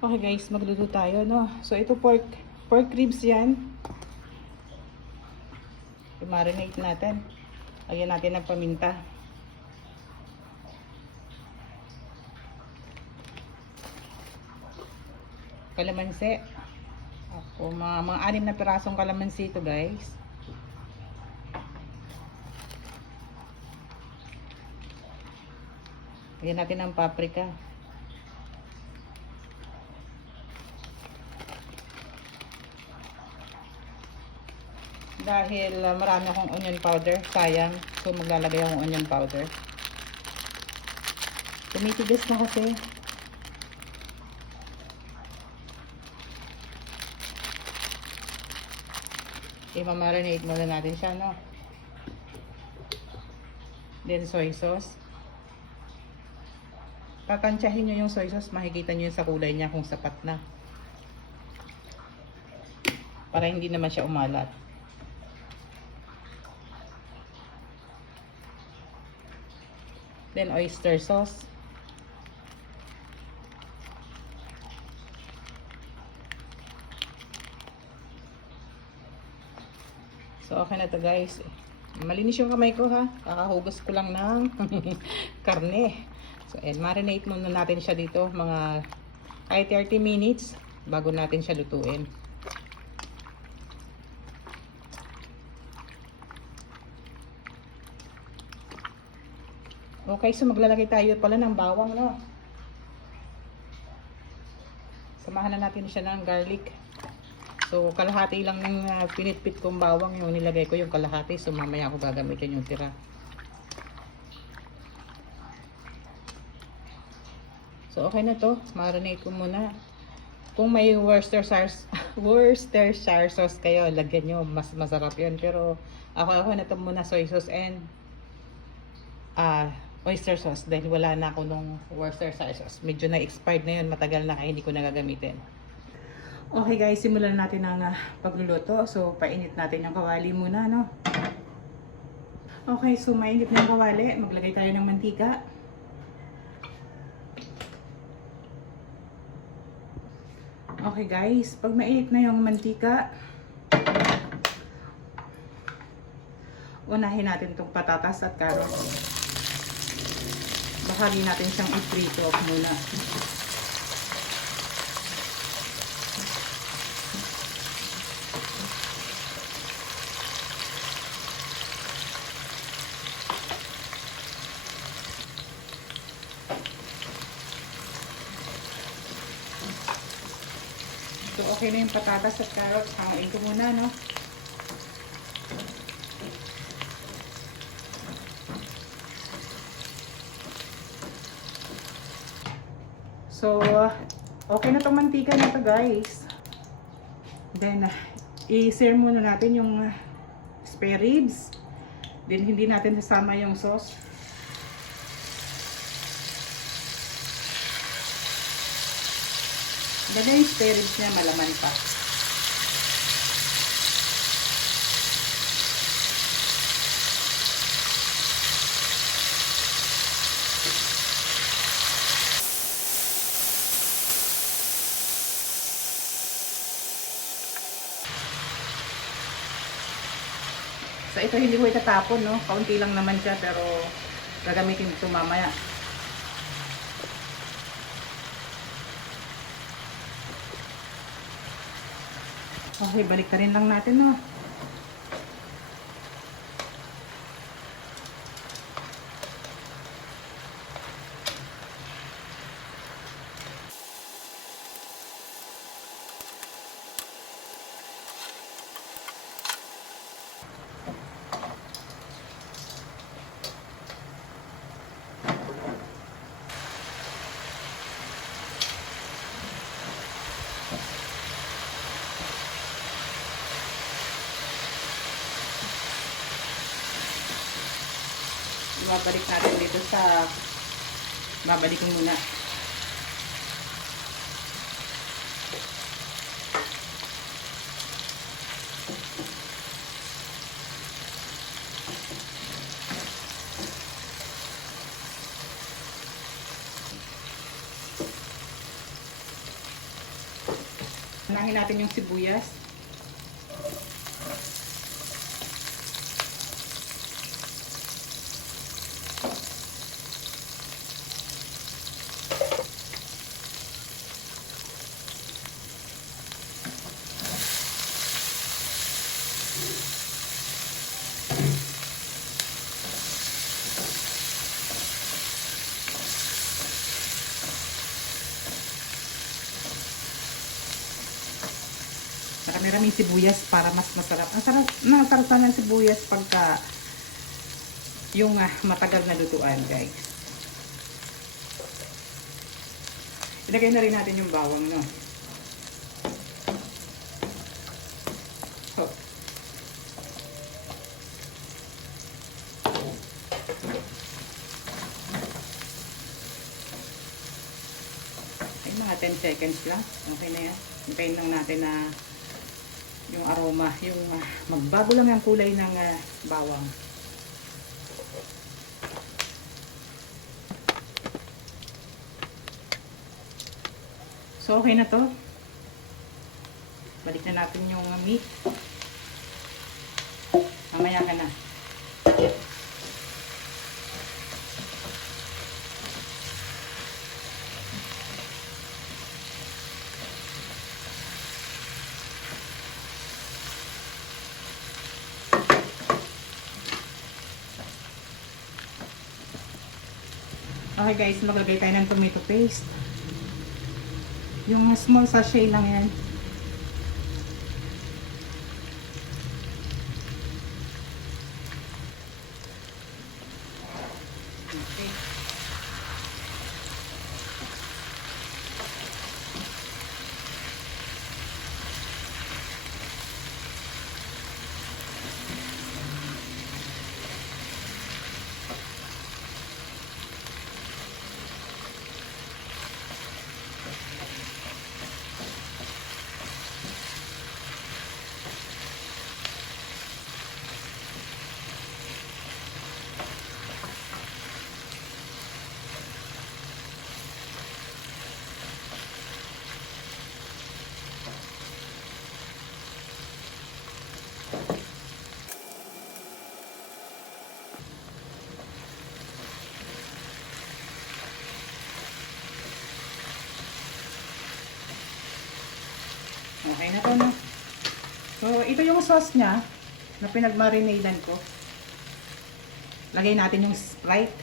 Okay guys, magluto tayo, no? So ito pork ribs yan. I-marinate natin. Lagyan natin ng paminta. Kalamansi. Ako, mga 6 na pirasong kalamansi ito guys. Lagyan natin ng paprika. Dahil marami akong onion powder, sayang. So maglalagay akong onion powder. Tumitigas na kasi. I-marinate muna natin siya, no? Then soy sauce. Tatansyahin nyo yung soy sauce, makikita nyo sa kulay niya kung sapat na. Para hindi naman siya umalat. Then oyster sauce. So okay na to guys. Malinis yung kamay ko ha. Kakahugas ko lang ng karne. So marinate muna natin siya dito mga kahit 30 minutes bago natin siya lutuin. Okay, so maglalagay tayo pala ng bawang, no? Samahan na natin siya ng garlic. So, kalahati lang ng pinitpit kong bawang yung nilagay ko yung kalahati. So, mamaya ako gagamitin yung tira. So, okay na to. Marinate ko muna. Kung may Worcestershire sauce kayo, lagyan nyo. Mas masarap yun. Pero, ako na to muna soy sauce and oyster sauce dahil wala na ako nung Worcestershire sauce. Medyo na-expired na yun. Matagal na kaya hindi ko nagagamitin. Okay guys, simulan natin ang pagluluto. So, painit natin yung kawali muna, no? Okay, so mainit na yung kawali. Maglagay tayo ng mantika. Okay guys, pag mainit na yung mantika, unahin natin itong patatas at carrots. Bahagi natin siyang i-prito muna. So okay na yung patatas at carrots. Hangain ko muna, no? So, okay na itong mantika na ito guys. Then, i-sear muna natin yung spare ribs. Then, hindi natin sasama yung sauce. Ganda yung spare ribs niya, malaman pa. So ito hindi ko itatapon, no? Kaunti lang naman siya pero gagamitin ito mamaya. Okay, balik na rin lang natin, no? Babalik natin dito sa babalik ko muna. unahin natin yung sibuyas. Maraming sibuyas para mas masarap. Ang sarap sana ng sibuyas pagka yung matagal na lutuan, guys. Ilagay na rin natin yung bawang, no? So, ay, mga 10 seconds lang. Okay na yan. Hintayin lang natin na yung aroma, yung magbago lang yung kulay ng bawang. So, okay na to. Balik na natin yung meat. Mamaya ka na. Okay guys, maglagay tayo ng tomato paste. Yung small sachet lang yan. Okay. Okay na to, no? So, ito yung sauce niya na pinagmarinadan ko. Lagay natin yung Sprite.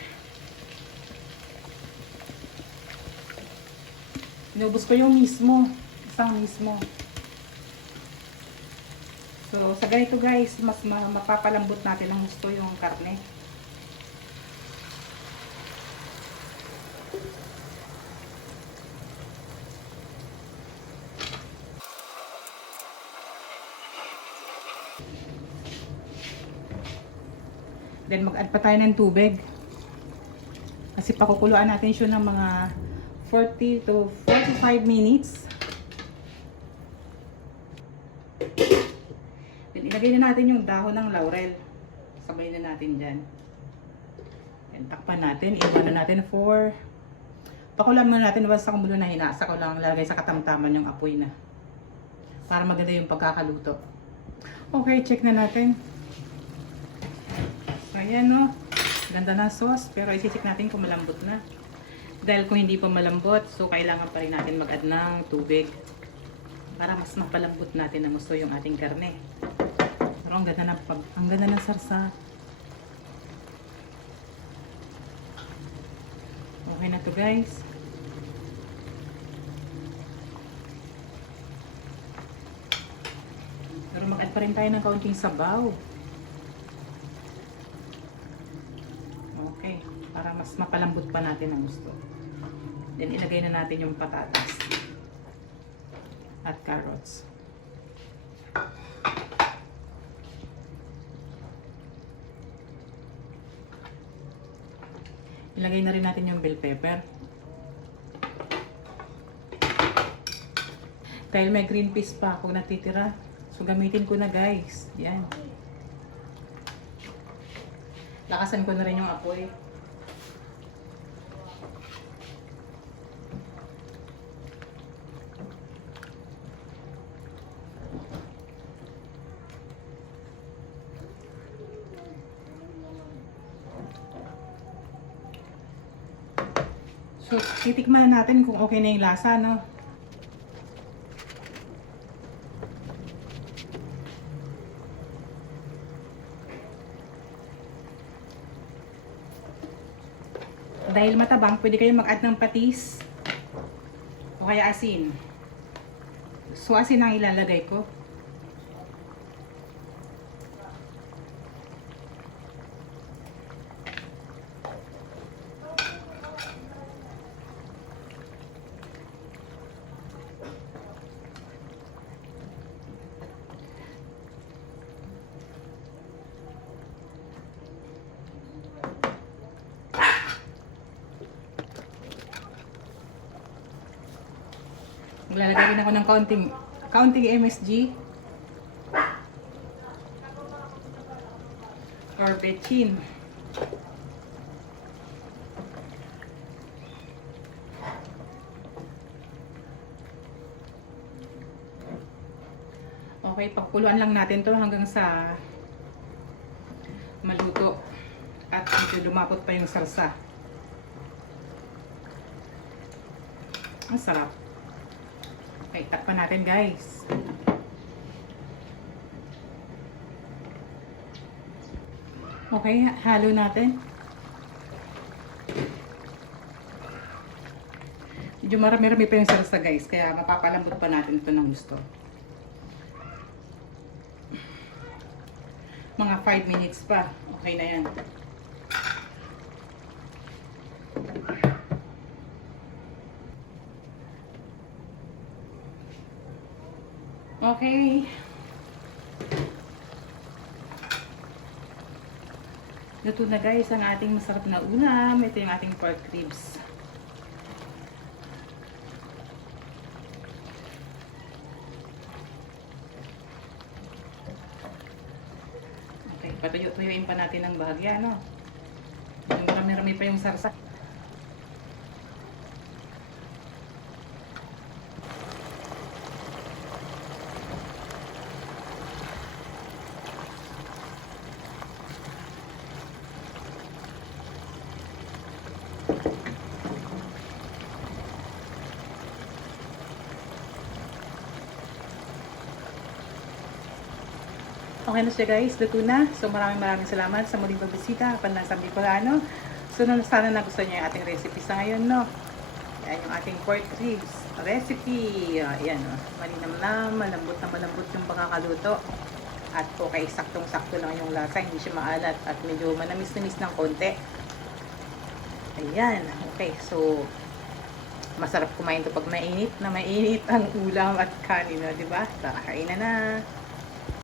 Inubos ko yung mismo. Isang mismo. So, sa ganito guys, mas mapapalambot natin ang gusto yung karne. Then mag-add pa tayo ng tubig. Kasi pakukuluan natin siya ng mga 40 to 45 minutes. Then ilagay na natin yung dahon ng laurel. Sabay na natin dyan. Then takpan natin. Iwan na natin for pakulam na natin once sa kumulo na hinasa ko lang lalagay sa katamtaman yung apoy na. Para maganda yung pagkakaluto. Okay, check na natin. Ayan, no, ganda na sauce, pero isi-check natin kung malambot na. Dahil kung hindi pa malambot, so kailangan pa rin natin mag-add ng tubig para mas mapalambot natin ang gusto yung ating karne. Pero ang ganda ng sarsa. Okay na to guys. Pero mag-add pa rin tayo ng kaunting sabaw. Okay, para mas mapalambot pa natin ang gusto. Then ilagay na natin yung patatas at carrots. Ilagay na rin natin yung bell pepper. Dahil may green peas pa kung natitira, so gamitin ko na guys. Yan. Lakasan ko na rin yung apoy. So, titikman natin kung okay na yung lasa, no? Dahil matabang, pwede kayong mag-add ng patis o kaya asin. So, asin ang ilalagay ko. Maglalagay rin ako ng counting MSG or bechin. Okay, pakuluan lang natin to hanggang sa maluto at medyo lumapot pa yung sarsa. Ang sarap. Okay, takpan natin guys. Okay, halo natin. Medyo marami-rami pa yung salsa guys, kaya mapapalambot pa natin ito ng gusto. Mga 5 minutes pa. Okay na yan. Okay. Luto na guys ang ating masarap na ulam. Ito yung ating pork ribs. Okay, patuyo-tuyuin pa natin ng bahagya, no? Marami-rami pa yung sarsa. Okay na siya guys, luto na. So maraming salamat sa muling pagbisita. Panlasang Bicolano. So sana nagustuhan niyo yung ating recipe sa ngayon, no? Yan yung ating pork ribs recipe. Ayan, no? Malambot na malambot yung pagkakaluto. At okay, saktong-sakto lang yung lasa. Hindi siya maalat at medyo manamis-namis ng konti. Ayan, okay. So masarap kumain to pag mainit ang ulam at kanin, no? Diba? Kakain na.